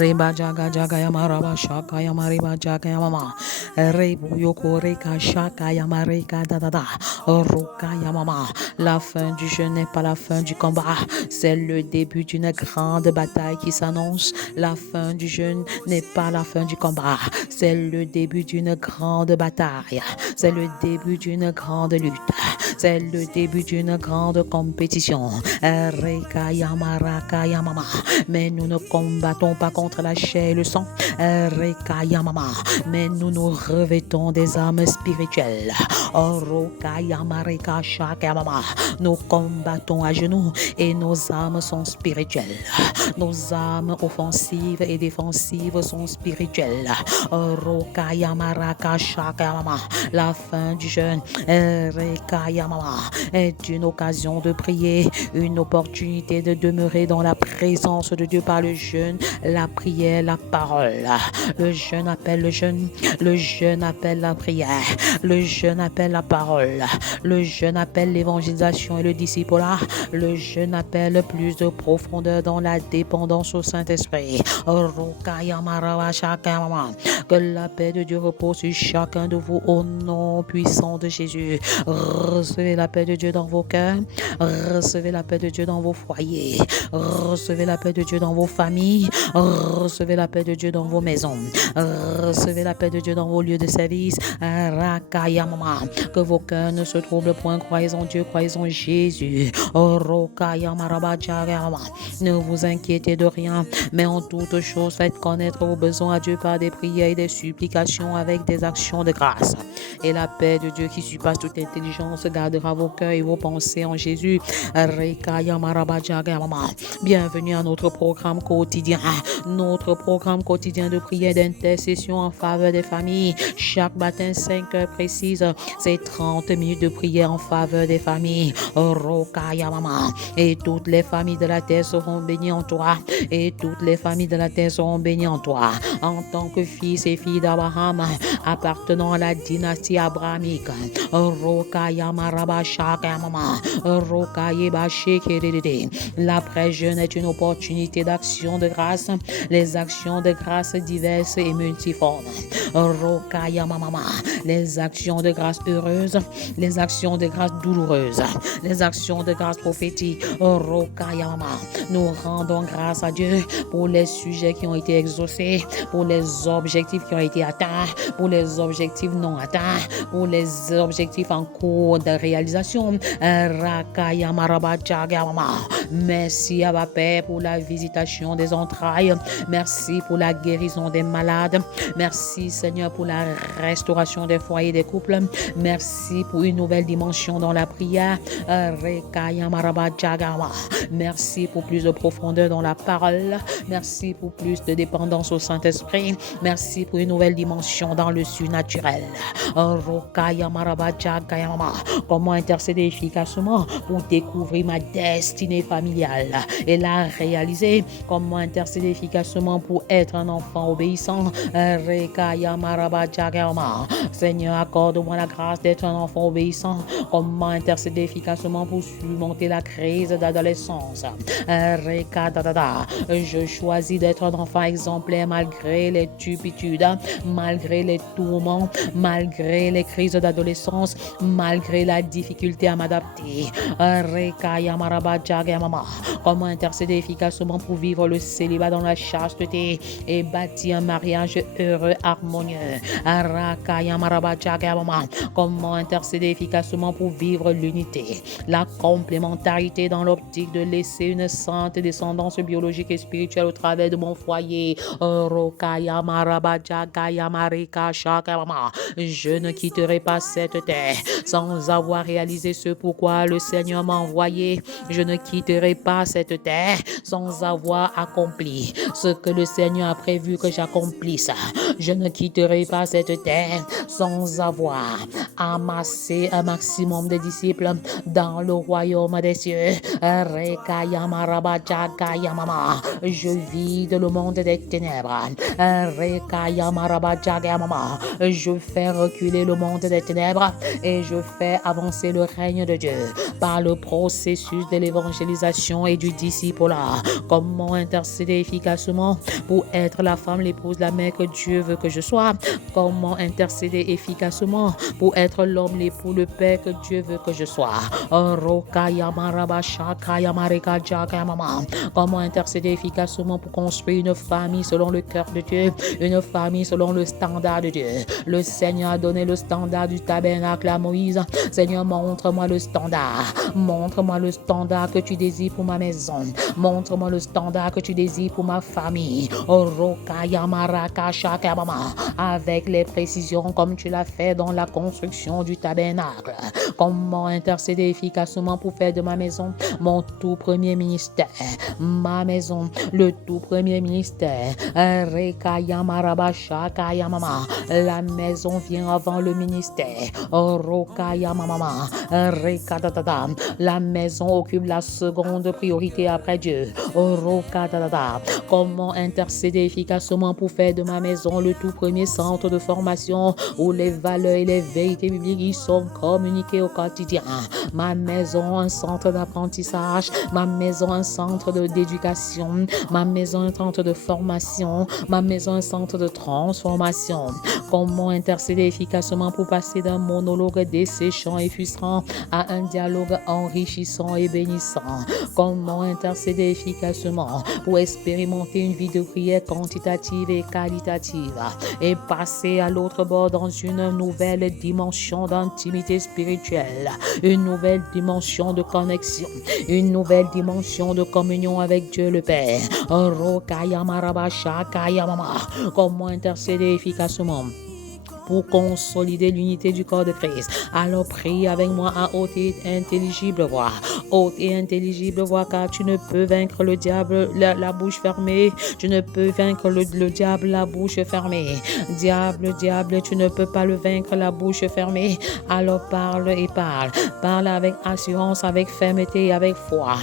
Reba jaga jaga yamaraba shaka yamariba jaga yamama. Rebu yoko reka shaka yamareka da da da. Roka yamama. La fin du jeu n'est pas la fin du combat. C'est le début d'une grande bataille qui s'annonce. La fin du jeu n'est pas la fin du combat. C'est le début d'une grande bataille. C'est le début d'une grande lutte. C'est le début d'une grande compétition. Reka yamaraka yamama. Mais nous ne combattons pas contre la chair et le sang. Reka yamama. Mais nous nous revêtons des armes spirituelles. Oroka yamareka shaka yamama. Nous combattons à genoux et nos armes sont spirituelles. Nos armes offensives et défensives sont spirituelles. Oroka yamaraka shaka yamama. La fin du jeûne Reka yamama, est une occasion de prier, une opportunité de demeurer dans la présence de Dieu par le jeûne, la prière, la parole. Le jeûne appelle le jeûne, le jeûne appelle la prière, le jeûne appelle la parole, le jeûne appelle l'évangélisation et le discipulat, le jeûne appelle plus de profondeur dans la dépendance au Saint-Esprit. Que la paix de Dieu repose sur chacun de vous au nom puissant de Jésus. Recevez la paix de Dieu dans vos cœurs, recevez la paix de Dieu dans vos foyers, recevez la paix de Dieu dans vos familles, recevez la paix de Dieu dans vos maisons, recevez la paix de Dieu dans vos lieux de service. Que vos cœurs ne se troublent point, croyez en Dieu, croyez en Jésus. Ne vous inquiétez de rien, mais en toute chose faites connaître vos besoins à Dieu par des prières et des supplications avec des actions de grâce. Et la paix de Dieu qui surpasse toute intelligence gardera vos cœurs et vos pensées en Jésus. Bienvenue à notre programme quotidien. Notre programme quotidien de prière d'intercession en faveur des familles. Chaque matin, 5 heures précises, c'est 30 minutes de prière en faveur des familles. Et toutes les familles de la terre seront bénies en toi. Et toutes les familles de la terre seront bénies en toi. En tant que fils et filles d'Abraham, appartenant à la dynastie abrahamique. L'après-jeûne est une opportunité d'action de grâce. Les actions de grâce diverses et multiformes. Les actions de grâce heureuses, les actions de grâce douloureuses, les actions de grâce prophétiques. Nous rendons grâce à Dieu pour les sujets qui ont été exaucés, pour les objectifs qui ont été atteints, pour les objectifs non atteints, pour les objectifs en cours de réalisation. Merci à ma Père pour la visitation des entrailles. Merci pour la guérison des malades. Merci Seigneur pour la restauration des foyers des couples. Merci pour une nouvelle dimension dans la prière. Merci pour plus de profondeur dans la parole. Merci pour plus de dépendance au Saint-Esprit. Merci pour une nouvelle dimension dans le surnaturel. Comment intercéder efficacement pour découvrir ma destinée familiale et la réaliser? Comment intercéder efficacement pour être un enfant obéissant? Seigneur, accorde-moi la grâce d'être un enfant obéissant. Comment intercéder efficacement pour surmonter la crise d'adolescence? Je choisis d'être un enfant exemplaire malgré les turpitudes, malgré les tourments, malgré les crises d'adolescence, malgré la difficulté à m'adapter. Comment intercéder efficacement pour vivre le célibat dans la chasteté et bâtir un mariage heureux, harmonieux. Comment intercéder efficacement pour vivre l'unité, la complémentarité dans l'optique de laisser une sainte descendance biologique et spirituelle au travers de mon foyer. Je ne quitterai pas cette terre sans avoir réalisé ce pourquoi le Seigneur m'a envoyé. Je ne quitterai pas cette terre sans avoir accompli ce que le Seigneur a prévu que j'accomplisse. Je ne quitterai pas cette terre sans avoir amassé un maximum de disciples dans le royaume des cieux. Je vide le monde des ténèbres. Je fais reculer le monde des ténèbres et je fais avancer le règne de Dieu par le processus de l'évangélisation et du discipulat. Comment intercéder efficacement efficacement pour être la femme, l'épouse, la mère que Dieu veut que je sois? Comment intercéder efficacement pour être l'homme, l'époux, le père que Dieu veut que je sois? Comment intercéder efficacement pour construire une famille selon le cœur de Dieu, une famille selon le standard de Dieu? Le Seigneur a donné le standard du tabernacle à Moïse. Seigneur, montre-moi le standard. Montre-moi le standard que tu désires pour ma maison. Montre-moi le standard que tu désires pour ma famille. Avec les précisions comme tu l'as fait dans la construction du tabernacle. Comment intercéder efficacement pour faire de ma maison mon tout premier ministère? Ma maison, le tout premier ministère. La maison vient avant le ministère. La maison occupe la seconde priorité après Dieu. Comment intercéder efficacement pour faire de ma maison le tout premier centre de formation où les valeurs et les vérités bibliques y sont communiquées au quotidien? Ma maison, un centre d'apprentissage. Ma maison, un centre d'éducation. Ma maison, un centre de formation. Ma maison, un centre de transformation. Comment intercéder efficacement pour passer d'un monologue desséchant et frustrant à un dialogue enrichissant et bénissant? Comment intercéder efficacement pour expérimenter une vie de prière quantitative et qualitative et passer à l'autre bord dans une nouvelle dimension d'intimité spirituelle, une nouvelle dimension de connexion, une nouvelle dimension de communion avec Dieu le Père? Comment intercéder efficacement pour consolider l'unité du corps de Christ? Alors prie avec moi à haute et intelligible voix. Haute et intelligible voix, car tu ne peux vaincre le diable la bouche fermée. Tu ne peux vaincre le diable la bouche fermée. Diable, tu ne peux pas le vaincre la bouche fermée. Alors parle et parle. Parle avec assurance, avec fermeté et avec foi.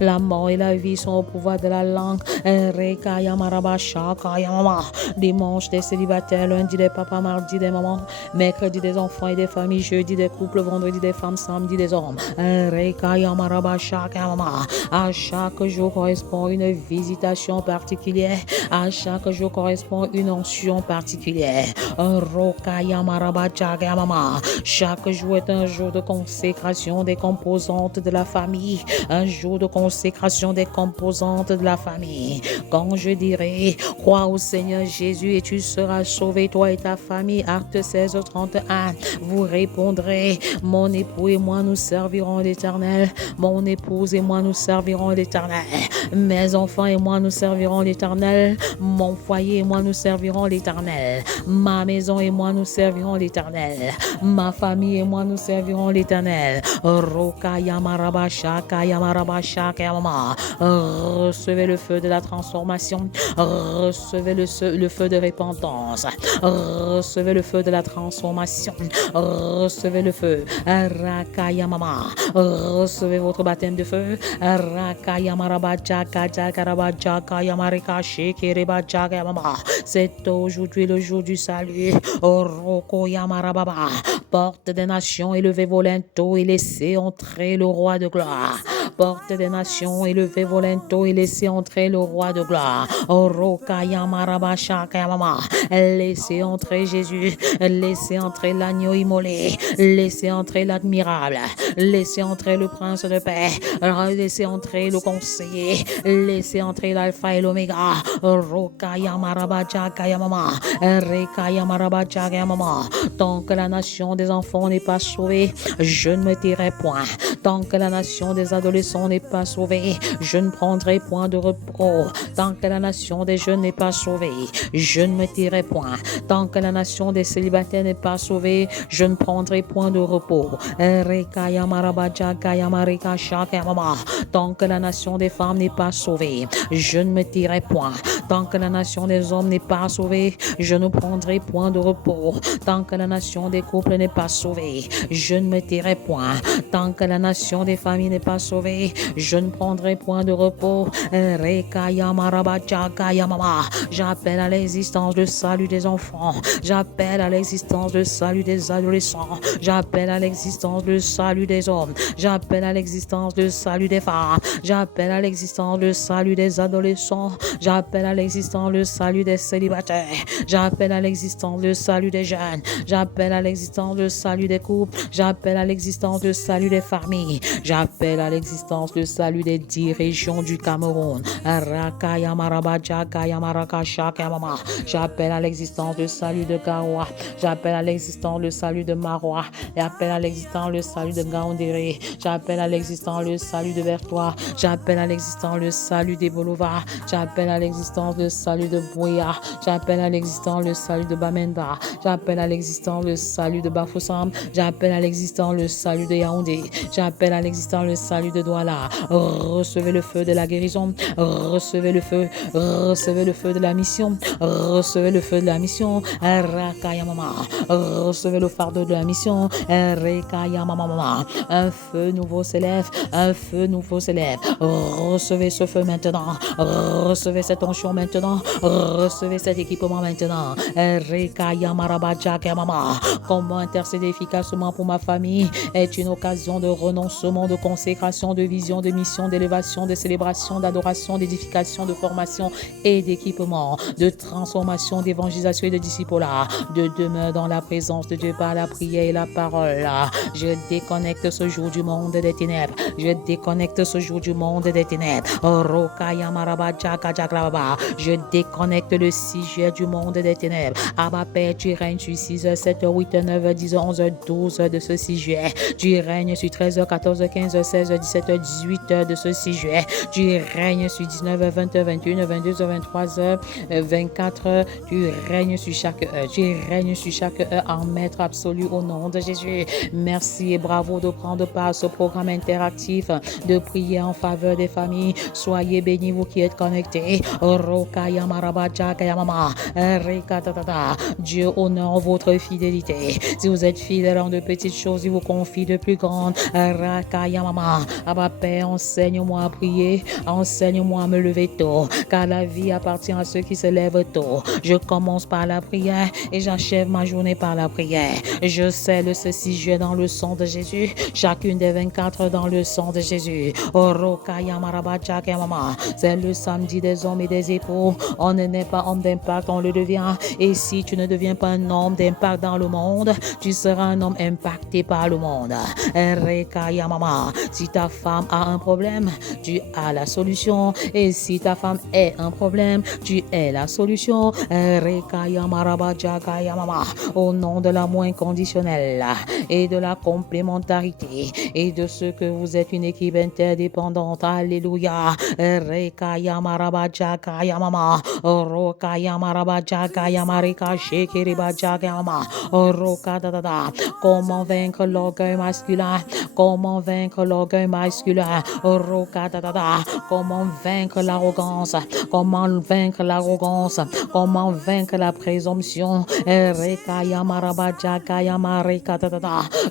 La mort et la vie sont au pouvoir de la langue. Dimanche des célibataires, lundi des papas, mardi des mamans, mercredi des enfants et des familles, jeudi des couples, vendredi des femmes, samedi des hommes. À chaque jour correspond une visitation particulière. À chaque jour correspond une onction particulière. Chaque jour est un jour de consécration des composantes de la famille. Un jour de consécration des composantes de la famille. Quand je dirai, crois au Seigneur Jésus et tu seras sauvé, toi et ta famille. Acte 16, 31. Vous répondrez, mon époux et moi nous servirons l'Éternel. Mon épouse et moi nous servirons l'Éternel. Mes enfants et moi nous servirons l'Éternel. Mon foyer et moi nous servirons l'Éternel. Ma maison et moi nous servirons l'Éternel. Ma famille et moi nous servirons l'Éternel. Recevez le feu de la transformation. Recevez le feu de repentance. Recevez le feu de la transformation. Recevez le feu. Recevez votre baptême de feu. C'est aujourd'hui le jour du salut. Porte des nations, élevez vos linteaux et laissez entrer le roi de gloire. Porte des nations, élevez vos linteaux et laissez entrer le roi de gloire. Laissez entrer Jésus. Laissez entrer l'agneau immolé. Laissez entrer l'admirable. Laissez entrer le prince de paix. Laissez entrer le conseiller. Laissez entrer l'alpha et l'oméga. Tant que la nation des enfants n'est pas sauvée, je ne me tairai point. Tant que la nation des adolescents n'est pas sauvée, je ne prendrai point de repos. Tant que la nation des jeunes n'est pas sauvée, je ne me tairai point. Tant que la nation des célibataires n'est pas sauvée, je ne prendrai point de repos. Tant que la nation des femmes n'est pas sauvée, je ne me tairai point. Tant que la nation des hommes n'est pas sauvée, je ne prendrai point de repos. Tant que la nation des couples n'est pas sauvée, je ne me tairai point. Tant que la nation des familles n'est pas sauvée, je ne prendrai point de repos. J'appelle à l'existence le salut des enfants. J'appelle à l'existence le salut des adolescents. J'appelle à l'existence le salut des hommes. J'appelle à l'existence le salut des femmes. J'appelle à l'existence le salut des adolescents. J'appelle à l'existence le salut des célibataires. J'appelle à l'existence le salut des jeunes. J'appelle à l'existence le salut des couples. J'appelle à l'existence le salut des familles. J'appelle à l'existence le salut des 10 régions du Cameroun. J'appelle à l'existence le salut de Garoua. J'appelle à l'existence le salut de Marois. J'appelle à l'existence le salut de Gaoundéré. J'appelle à l'existence le salut de Vertois. J'appelle à l'existence le salut des Bolova. J'appelle à l'existence le salut de Bouya. J'appelle à l'existence le salut de Bamenda. J'appelle à l'existence le salut de Bafoussam. J'appelle à l'existence le salut de Yaoundé. J'appelle à l'existence le salut de Douala. Recevez le feu de la guérison. Recevez le feu. Recevez le feu de la mission. Recevez le feu de la mission. Recevez le fardeau de la mission. Un feu nouveau s'élève. Un feu nouveau s'élève. Recevez ce feu maintenant. Recevez cette onction maintenant. Recevez cet équipement maintenant. Comment intercéder efficacement pour ma famille est une occasion de renoncement, de consécration, de vision, de mission, d'élévation, de célébration, d'adoration, d'édification, de formation et d'équipement, de transformation, d'évangélisation et de discipulat, de demeure dans la présence de Dieu par la prière et la parole. Je déconnecte ce jour du monde des ténèbres. Je déconnecte ce jour du monde des ténèbres. Je déconnecte le 6 juillet du monde des ténèbres. Abba Père, tu règnes sur 6h, 7h, 8h, 9h, 10h, 11h, 12h de ce 6 juillet. Tu règnes sur 13h, 14h, 15h, 16h, 17h, 18h de ce 6 juillet. Tu règnes sur 19h, 20h, 21h, 22h, 23h, 24h. Tu règnes sur chaque heure. Tu règnes sur chaque heure en maître absolu au nom de Jésus. Merci et bravo de prendre part à ce programme interactif de prier en faveur des familles. Soyez bénis vous qui êtes connectés. Dieu honore votre fidélité. Si vous êtes fidèle en de petites choses, il vous confie de plus grandes. Abba Père, enseigne-moi à prier, enseigne-moi à me lever tôt, car la vie appartient à ceux qui se lèvent tôt. Je commence par la prière et j'achève ma journée par la prière. Je scelle ce 6 juillet dans le sang de Jésus, chacune des 24 dans le sang de Jésus. C'est le samedi des hommes et des époux. On n'est pas homme d'impact, on le devient. Et si tu ne deviens pas un homme d'impact dans le monde, tu seras un homme impacté par le monde. Si ta femme a un problème, tu as la solution. Et si ta femme est un problème, tu es la solution. Au nom de l'amour inconditionnel et de la complémentarité et de ce que vous êtes une équipe interdépendante. Alléluia. Comment vaincre l'orgueil masculin? Comment vaincre l'orgueil masculin? Comment vaincre l'arrogance? Comment vaincre l'arrogance? Comment vaincre la présomption?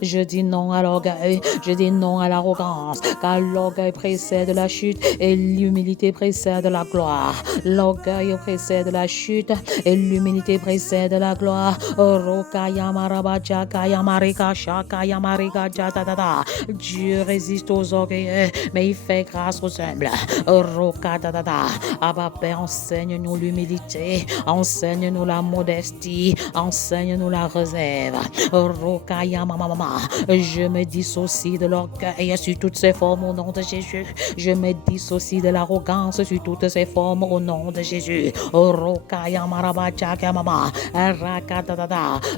Je dis non à l'orgueil, je dis non à l'arrogance, car l'orgueil précède la chute et l'humilité précède la gloire. L'orgueil précède la chute et l'humilité précède la gloire. Dieu résiste aux orgueilleux, mais il fait grâce aux humbles. Abba Père, enseigne-nous l'humilité, enseigne-nous la modestie, enseigne-nous la réserve. Je me dissocie de l'orgueil sur toutes ses formes au nom de Jésus. Je me dissocie de l'arrogance sur toutes ses formes au nom de Jésus.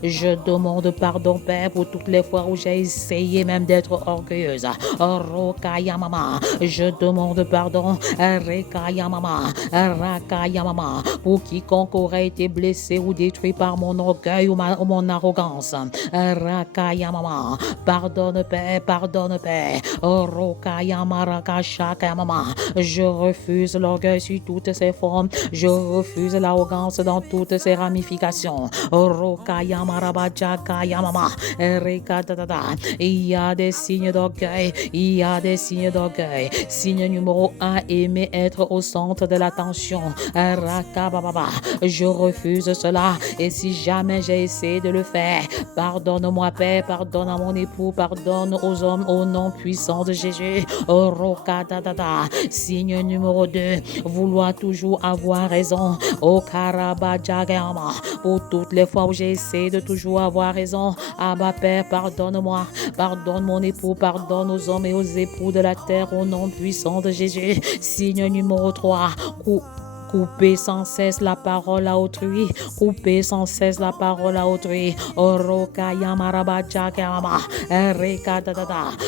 Je demande pardon, Père, pour toutes les fois où j'ai essayé même d'être orgueilleuse. Je demande pardon pour quiconque aurait été blessé ou détruit par mon orgueil ou mon arrogance. Pardonne, Père, pardonne, Père. Je refuse l'orgueil sur toutes ses formes niveau. Je refuse l'arrogance dans toutes ses ramifications. Rokaya marabaja kaya mama. Il y a des signes d'orgueil. Il y a des signes d'orgueil. Signe numéro 1, aimer être au centre de l'attention. Rakababa. Je refuse cela. Et si jamais j'ai essayé de le faire, pardonne-moi, Père, pardonne à mon époux, pardonne aux hommes au nom puissant de Jésus. Rokadadada. Signe numéro 2, vouloir toujours avoir raison. Karabajagama. Pour toutes les fois où j'ai essayé de toujours avoir raison, Abba Père, pardonne-moi, pardonne mon époux, pardonne aux hommes et aux époux de la terre au nom puissant de Jésus. Signe numéro 3, couper sans cesse la parole à autrui. Couper sans cesse la parole à autrui.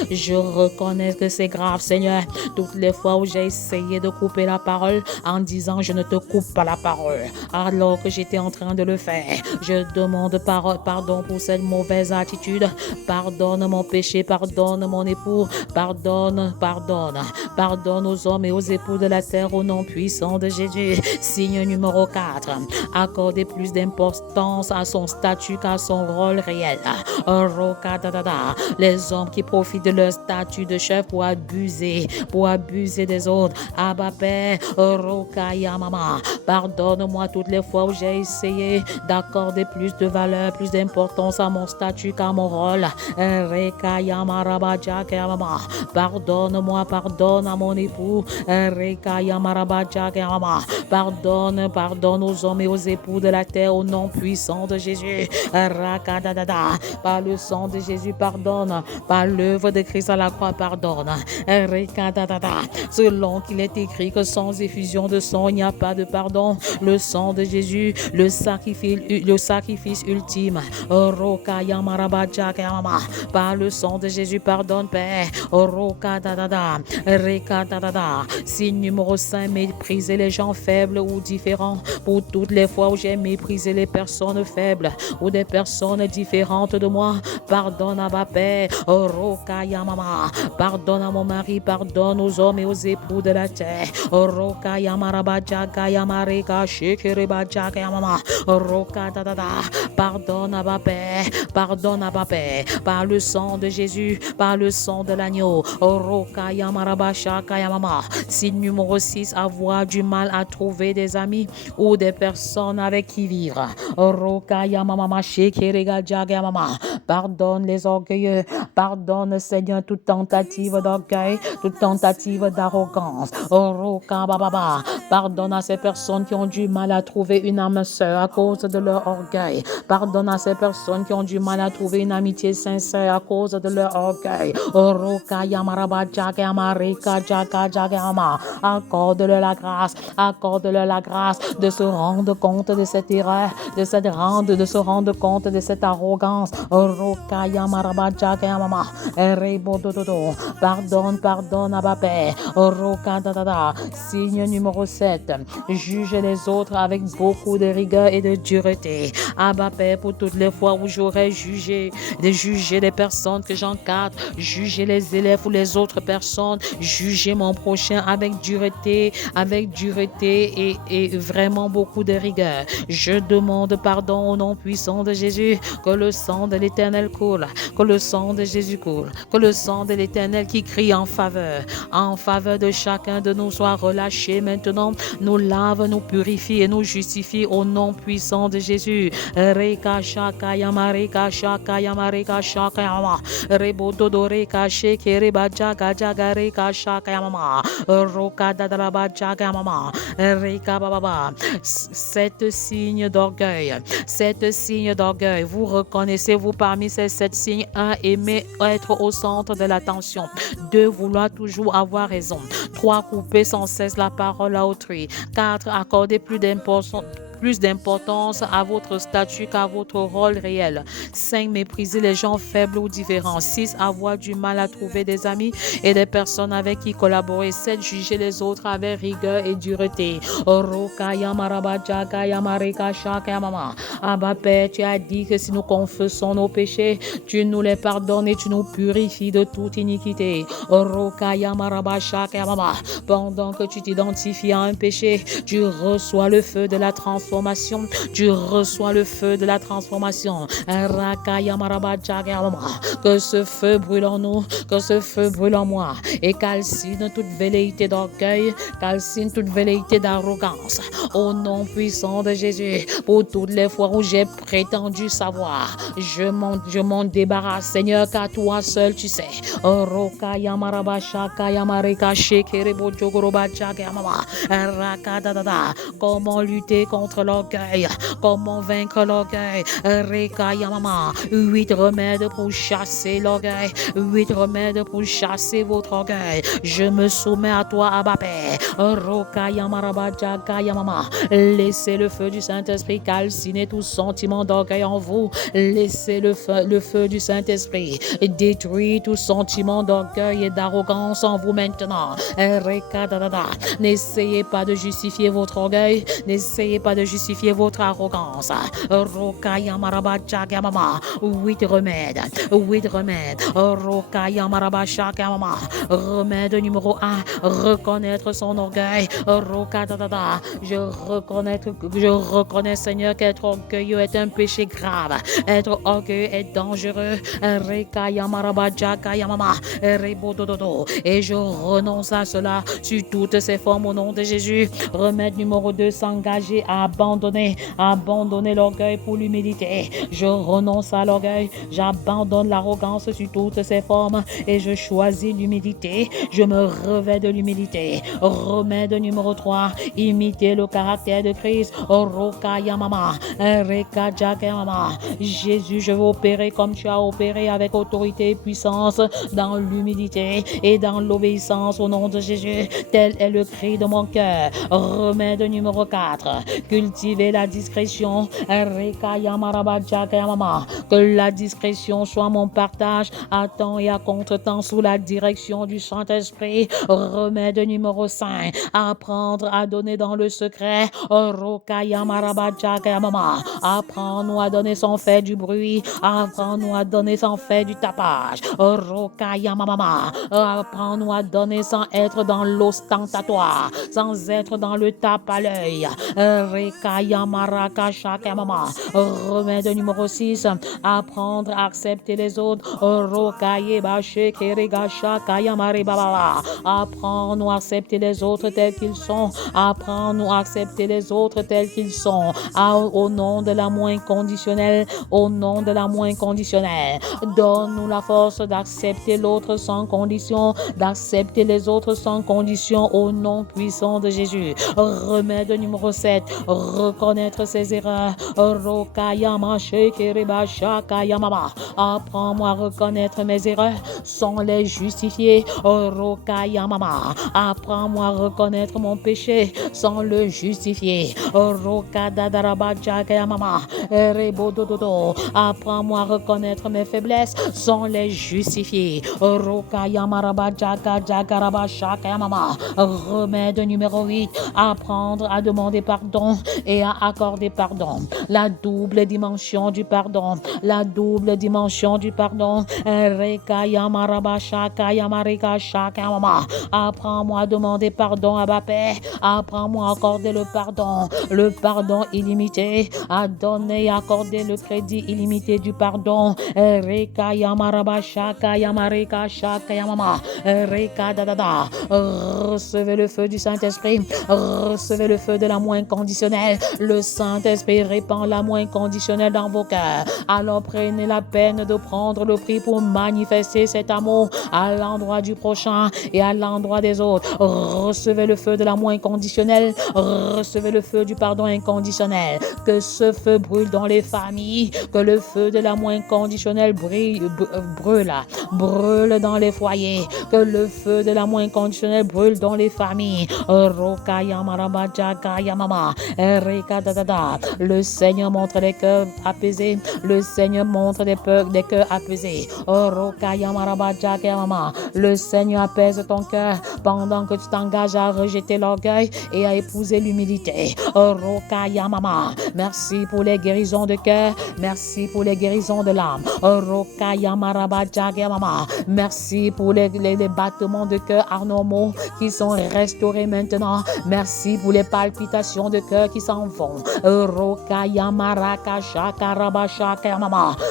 Je reconnais que c'est grave, Seigneur. Toutes les fois où j'ai essayé de couper la parole en disant je ne te coupe pas la parole, alors que j'étais en train de le faire, je demande pardon pour cette mauvaise attitude. Pardonne mon péché, pardonne mon époux, pardonne aux hommes et aux époux de la terre au nom puissant de Jésus. Signe numéro 4, accorder plus d'importance à son statut qu'à son rôle réel. Les hommes qui profitent de leur statut de chef pour abuser des autres. Abba Père, pardonne-moi toutes les fois où j'ai essayé d'accorder plus de valeur, plus d'importance à mon statut qu'à mon rôle. Pardonne-moi, pardonne à mon époux. Pardonne aux hommes et aux époux de la terre au nom puissant de Jésus. Par le sang de Jésus, pardonne. Par l'œuvre de Christ à la croix, pardonne. Selon qu'il est écrit que sans effusion de sang, il n'y a pas de pardon. Le sang de Jésus, le sacrifice ultime. Par le sang de Jésus, pardonne, Père. Signe numéro 5, mépriser les gens faibles ou différents. Pour toutes les fois où j'ai méprisé les personnes faibles ou des personnes différentes de moi, pardonne à ma Père. Pardonne à mon mari, pardonne aux hommes et aux époux de la terre. Pardonne à ma Père, pardonne à ma Père, par le sang de Jésus, par le sang de l'agneau. Signe numéro 6, avoir du mal à trouver des amis ou des personnes avec qui vivre. Pardonne les orgueilleux, pardonne Seigneur toute tentative d'orgueil, toute tentative d'arrogance. Pardonne à ces personnes qui ont du mal à trouver une âme sœur à cause de leur orgueil. Pardonne à ces personnes qui ont du mal à trouver une amitié sincère à cause de leur orgueil. Accorde-leur la grâce de se rendre compte de cette erreur, de se rendre compte de cette arrogance. Pardonne, Abba Père. Signe numéro 7, juge les autres avec beaucoup de rigueur et de dureté. Abba Père, pour toutes les fois où j'aurais jugé les personnes que j'encadre, juger les élèves ou les autres personnes, juger mon prochain avec dureté et vraiment beaucoup de rigueur. Je demande pardon au nom puissant de Jésus, que le sang de l'Éternel coule, que le sang de Jésus coule, que le sang de l'Éternel qui crie en faveur de chacun de nous soit relâché maintenant, nous lave, nous purifie et nous justifie au nom puissant de Jésus. Sept signes d'orgueil. Vous reconnaissez-vous parmi ces 7 signes? 1. Aimer être au centre de l'attention. 2. Vouloir toujours avoir raison. 3. Couper sans cesse la parole à autrui. 4. Accorder plus plus d'importance à votre statut qu'à votre rôle réel. 5. Mépriser les gens faibles ou différents. 6. Avoir du mal à trouver des amis et des personnes avec qui collaborer. 7. Juger les autres avec rigueur et dureté. Abba Père, tu as dit que si nous confessons nos péchés, tu nous les pardonnes et tu nous purifies de toute iniquité. Pendant que tu t'identifies à un péché, tu reçois le feu de la transformation. Tu reçois le feu de la transformation. Que ce feu brûle en nous, que ce feu brûle en moi et calcine toute velléité d'orgueil, calcine toute velléité d'arrogance. Au nom puissant de Jésus, pour toutes les fois où j'ai prétendu savoir, je m'en débarrasse, Seigneur, car toi seul tu sais. Comment lutter contre l'orgueil? Comment vaincre l'orgueil? 8 remèdes pour chasser l'orgueil. 8 remèdes pour chasser votre orgueil. Je me soumets à toi, Abba Père. Laissez le feu du Saint-Esprit calciner tout sentiment d'orgueil en vous. Laissez le feu du Saint-Esprit détruire tout sentiment d'orgueil et d'arrogance en vous maintenant. N'essayez pas de justifier votre orgueil. N'essayez pas de justifier votre arrogance. 8 remèdes. 8 remèdes. Remède numéro 1. Reconnaître son orgueil. Je reconnais, Seigneur, qu'être orgueilleux est un péché grave. Être orgueilleux est dangereux. Et je renonce à cela sur toutes ses formes au nom de Jésus. Remède numéro 2, s'engager à abandonner l'orgueil pour l'humilité. Je renonce à l'orgueil, j'abandonne l'arrogance sur toutes ses formes et je choisis l'humilité. Je me revêt de l'humilité. Remède numéro 3, imiter le caractère de Christ. Jésus, je veux opérer comme tu as opéré avec autorité et puissance dans l'humilité et dans l'obéissance au nom de Jésus. Tel est le cri de mon cœur. Remède numéro 4, cultiver la discrétion. Que la discrétion soit mon partage à temps et à contre-temps sous la direction du Saint-Esprit. Remède numéro 5, apprendre à donner dans le secret. Apprends-nous à donner sans faire du bruit. Apprends-nous à donner sans faire du tapage. Apprends-nous à donner sans être dans l'ostentatoire, sans être dans le tape à l'œil. Remède numéro 6, apprendre à accepter les autres. Apprends-nous à accepter les autres tels qu'ils sont. Apprends-nous à accepter les autres tels qu'ils sont. Au nom de l'amour inconditionnel, au nom de l'amour inconditionnel, donne-nous la force d'accepter l'autre sans condition, d'accepter les autres sans condition au nom puissant de Jésus. Remède numéro 7, reconnaître ses erreurs. Apprends-moi à reconnaître mes erreurs sans les justifier. Apprends-moi à reconnaître mon péché sans le justifier. Apprends-moi à reconnaître mes faiblesses sans les justifier. Remède numéro 8, apprendre à demander pardon et à accorder pardon. La double dimension du pardon. La double dimension du pardon. Apprends-moi à demander pardon à ma Père. Apprends-moi à accorder le pardon illimité, à donner et accorder le crédit illimité du pardon. Recevez le feu du Saint-Esprit, recevez le feu de l'amour inconditionnel. Le Saint-Esprit répand l'amour inconditionnel dans vos cœurs. Alors prenez la peine de prendre le prix pour manifester cet amour à l'endroit du prochain et à l'endroit des autres. Recevez le feu de l'amour inconditionnel, recevez le feu du pardon inconditionnel. Que ce feu brûle dans les familles, que le feu de l'amour inconditionnel brûle dans les foyers, que le feu de l'amour inconditionnel brûle dans les familles. Le Seigneur montre les cœurs apaisés. Le Seigneur montre des cœurs apaisés. Le Seigneur apaise ton cœur pendant que tu t'engages à rejeter l'orgueil et à épouser l'humilité. Merci pour les guérisons de cœur. Merci pour les guérisons de l'âme. Merci pour les battements de cœur anormaux qui sont restaurés maintenant. Merci pour les palpitations de cœur qui s'en vont.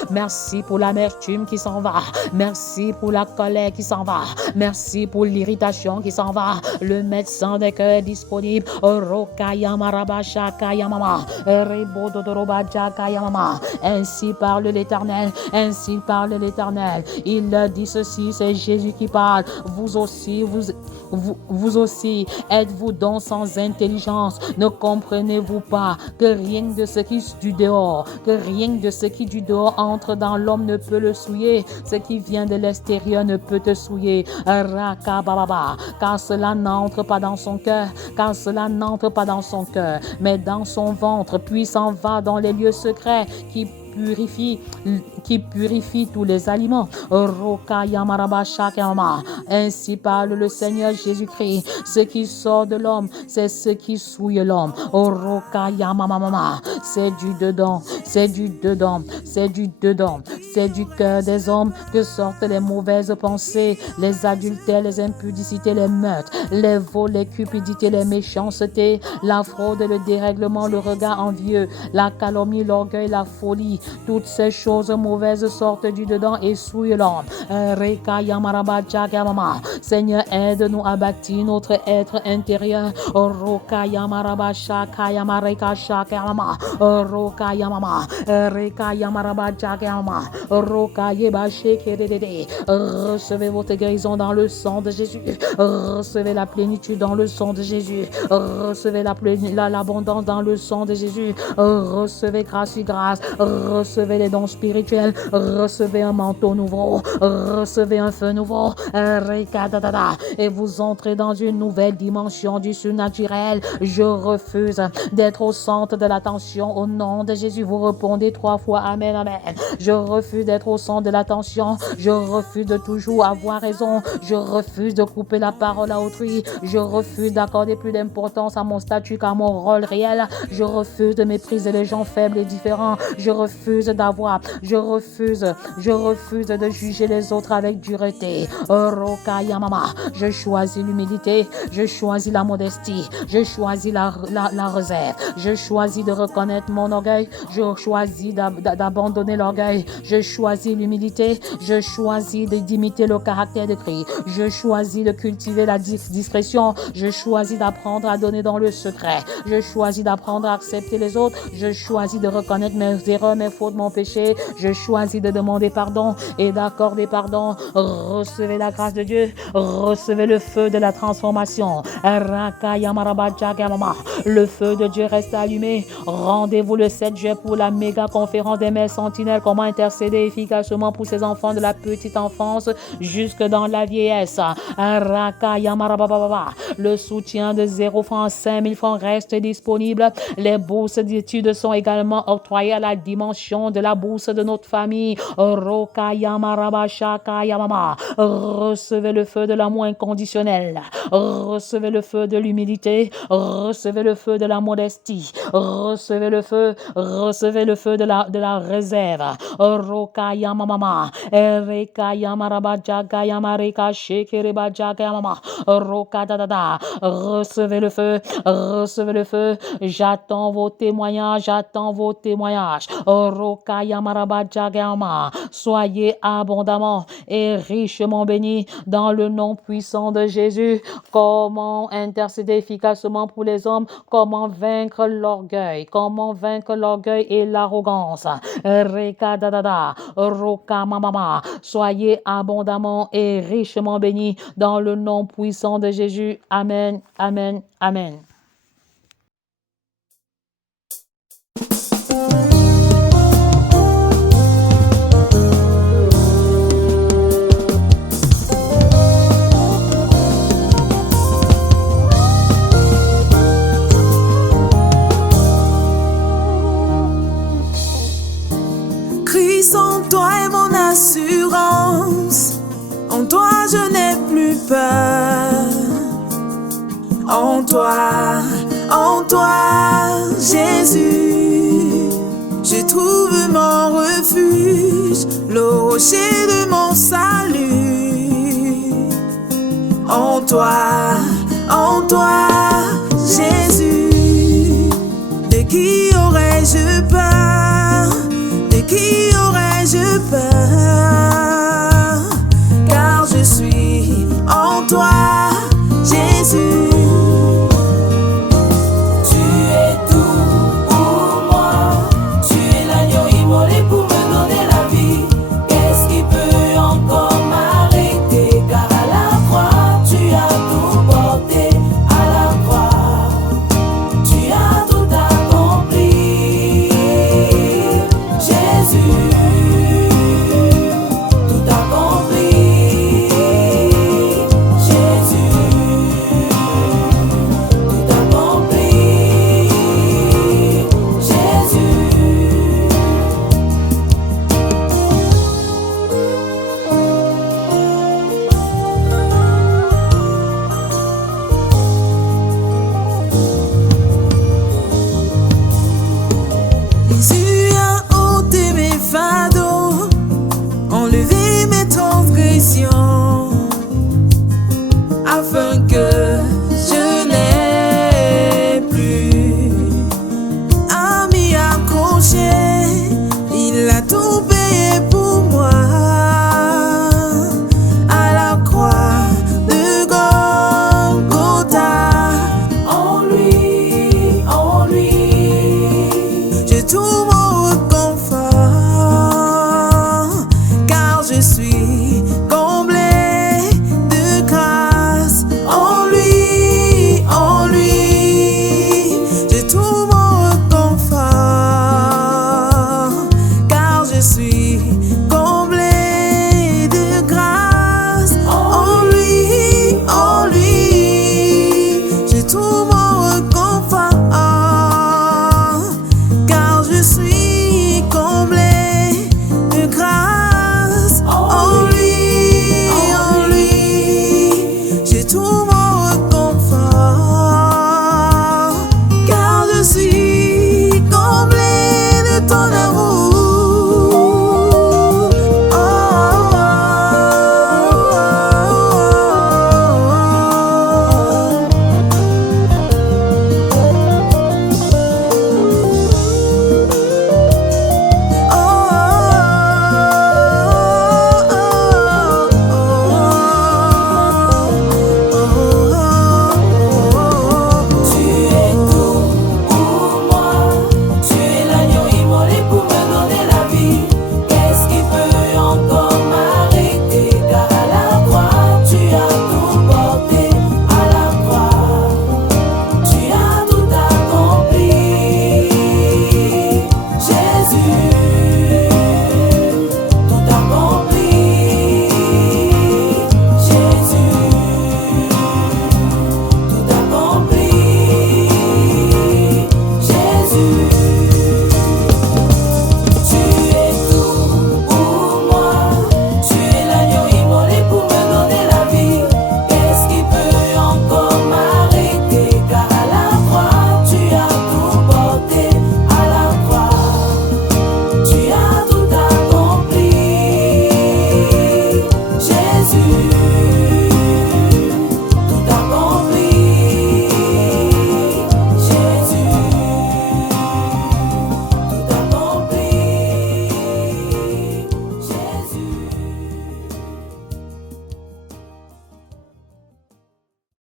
Merci pour l'amertume qui s'en va. Merci pour la colère qui s'en va. Merci pour l'irritation qui s'en va. Le médecin des cœurs est disponible. Ainsi parle l'Éternel. Ainsi parle l'Éternel. Il leur dit ceci, c'est Jésus qui parle. Vous aussi, êtes-vous donc sans intelligence? Ne comprenez-vous pas que rien de ce qui du dehors, entre dans l'homme ne peut le souiller? Ce qui vient de l'extérieur ne peut te souiller. Car cela n'entre pas dans son cœur, mais dans son ventre, puis s'en va dans les lieux secrets qui purifie tous les aliments. Ainsi parle le Seigneur Jésus-Christ. Ce qui sort de l'homme, c'est ce qui souille l'homme. C'est du dedans, c'est du cœur des hommes que sortent les mauvaises pensées, les adultères, les impudicités, les meurtres, les vols, les cupidités, les méchancetés, la fraude, le dérèglement, le regard envieux, la calomnie, l'orgueil, la folie. Toutes ces choses mauvaises sortent du dedans et souillent l'homme. Seigneur, aide-nous à bâtir notre être intérieur. Recevez votre guérison dans le sang de Jésus. Recevez la plénitude dans le sang de Jésus. Recevez l'abondance dans le sang de Jésus. Recevez grâce sur grâce. Recevez les dons spirituels. Recevez un manteau nouveau. Recevez un feu nouveau. Et vous entrez dans une nouvelle dimension du surnaturel. Je refuse d'être au centre de l'attention. Au nom de Jésus, vous répondez 3 fois Amen, Amen. Je refuse d'être au centre de l'attention. Je refuse de toujours avoir raison. Je refuse de couper la parole à autrui. Je refuse d'accorder plus d'importance à mon statut qu'à mon rôle réel. Je refuse de mépriser les gens faibles et différents. Je refuse de juger les autres avec dureté. Je choisis l'humilité. Je choisis la modestie. Je choisis la réserve. Je choisis de reconnaître mon orgueil. Je choisis d'abandonner l'orgueil. Je choisis l'humilité. Je choisis d'imiter le caractère de Christ. Je choisis de cultiver la discrétion. Je choisis d'apprendre à donner dans le secret. Je choisis d'apprendre à accepter les autres. Je choisis de reconnaître mes erreurs, mes fautes, mon péché. Je choisis de demander pardon et d'accorder pardon. Recevez la grâce de Dieu. Recevez le feu de la transformation. Le feu de Dieu reste allumé. Rendez-vous le 7 juillet pour la méga conférence des mères sentinelles. Comment intercéder efficacement pour ses enfants de la petite enfance jusque dans la vieillesse. Le soutien de 0 francs à 5 000 francs reste disponible. Les bourses d'études sont également octroyées à la dimension de la bourse de notre famille. Recevez le feu de l'amour inconditionnel. Recevez le feu de l'humilité. Recevez le feu de la modestie. Recevez le feu de la réserve. Recevez le feu. J'attends vos témoignages. Soyez abondamment et richement bénis dans le nom puissant de Jésus. Comment intercéder efficacement pour les hommes? Comment vaincre l'orgueil et l'arrogance? Soyez abondamment et richement bénis dans le nom puissant de Jésus. Amen, amen, amen. peur. En toi, Jésus, je trouve mon refuge, le rocher de mon salut. En toi,